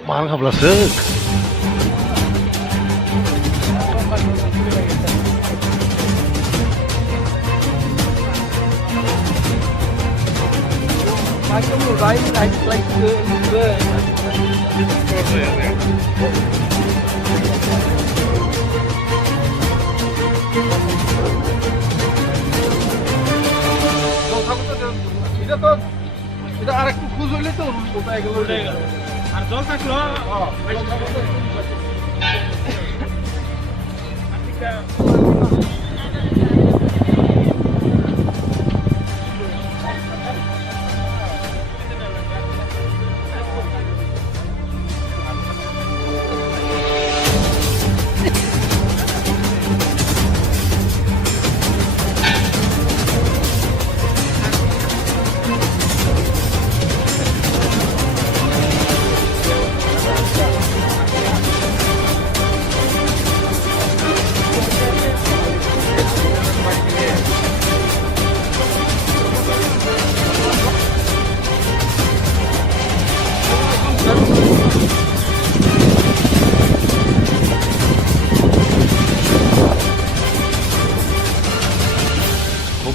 मान खाब्लासो এটা আর একটু খুঁজ হইলে তো উল্টায় গেল আর জল থাকলো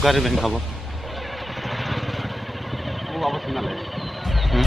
गाड़ी में खाबो ও বাবা শুনালে হুম